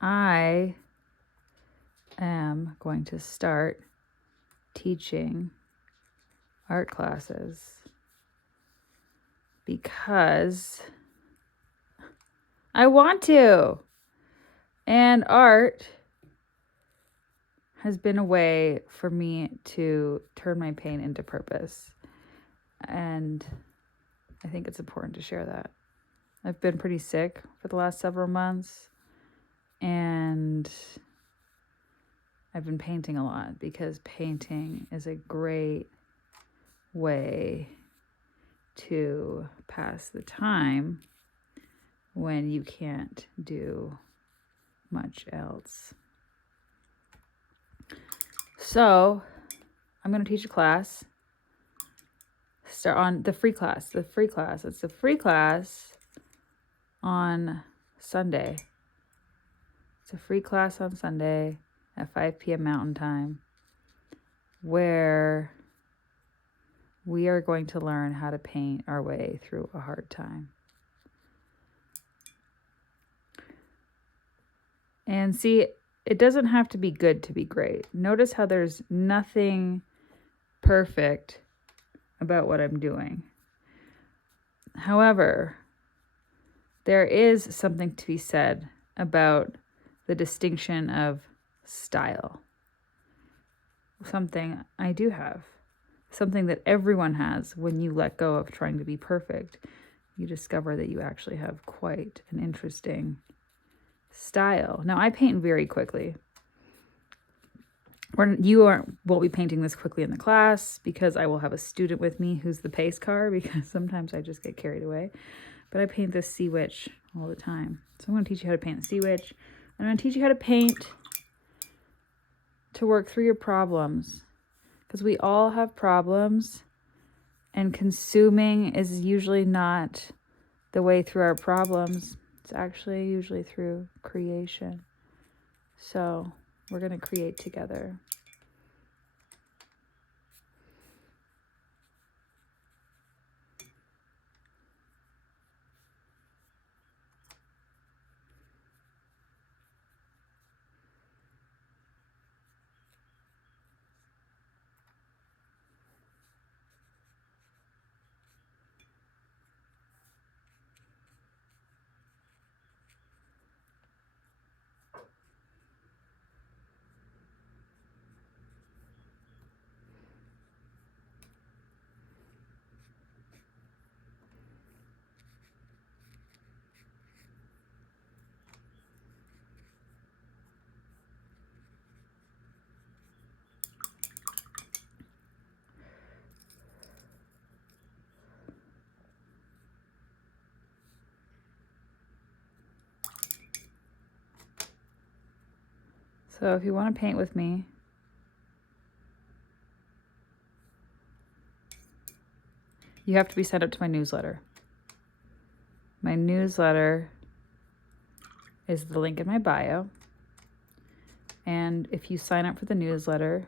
I am going to start teaching art classes because I want to. And art has been a way for me to turn my pain into purpose. And I think it's important to share that. I've been pretty sick for the last several months, and I've been painting a lot because painting is a great way to pass the time when you can't do much else. So I'm going to teach a class. Start on the free class. It's a free class on Sunday. It's a free class on Sunday at 5 p.m. Mountain Time, where we are going to learn how to paint our way through a hard time. And see, it doesn't have to be good to be great. Notice how there's nothing perfect about what I'm doing. However, there is something to be said about the distinction of style. Something I do have. Something that everyone has. When you let go of trying to be perfect, you discover that you actually have quite an interesting style. Now, I paint very quickly. Won't be painting this quickly in the class because I will have a student with me who's the pace car, because sometimes I just get carried away. But I paint this sea witch all the time. So I'm going to teach you how to paint the sea witch. I'm going to teach you how to paint to work through your problems, because we all have problems, and consuming is usually not the way through our problems. It's actually usually through creation. So we're going to create together. So if you want to paint with me, you have to be signed up to my newsletter. My newsletter is the link in my bio. And if you sign up for the newsletter,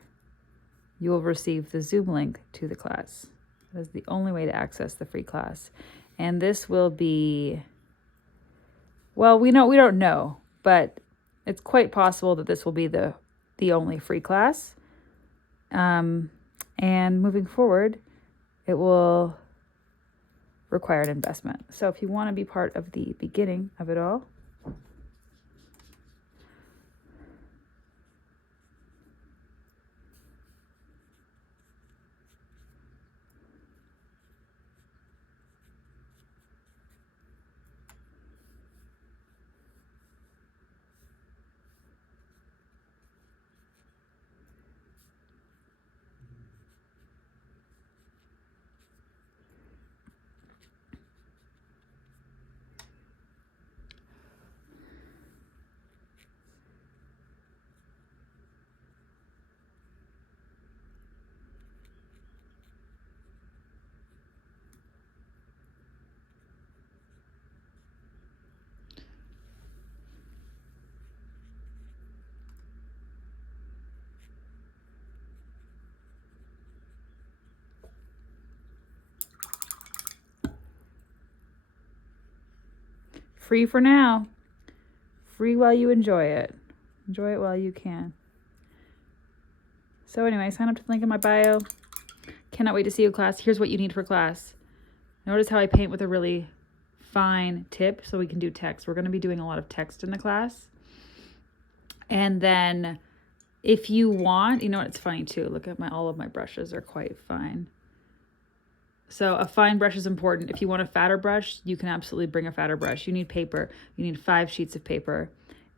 you will receive the Zoom link to the class. That is the only way to access the free class. And this will be, well, we don't know, but it's quite possible that this will be the only free class. And moving forward, it will require an investment. So if you want to be part of the beginning of it all, free for now. free while you enjoy it. Enjoy it while you can. So anyway, sign up to the link in my bio. Cannot wait to see you, class. Here's what you need for class. Notice how I paint with a really fine tip so we can do text. We're going to be doing a lot of text in the class. And then if you want, you know what, it's funny too. Look at all of my brushes are quite fine. So a fine brush is important. If you want a fatter brush, you can absolutely bring a fatter brush. You need paper. You need 5 sheets of paper.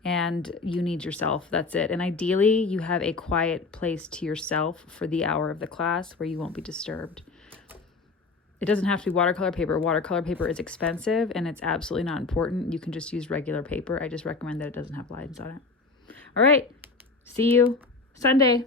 And you need yourself. That's it. And ideally, you have a quiet place to yourself for the hour of the class where you won't be disturbed. It doesn't have to be watercolor paper. Watercolor paper is expensive and it's absolutely not important. You can just use regular paper. I just recommend that it doesn't have lines on it. All right. See you Sunday.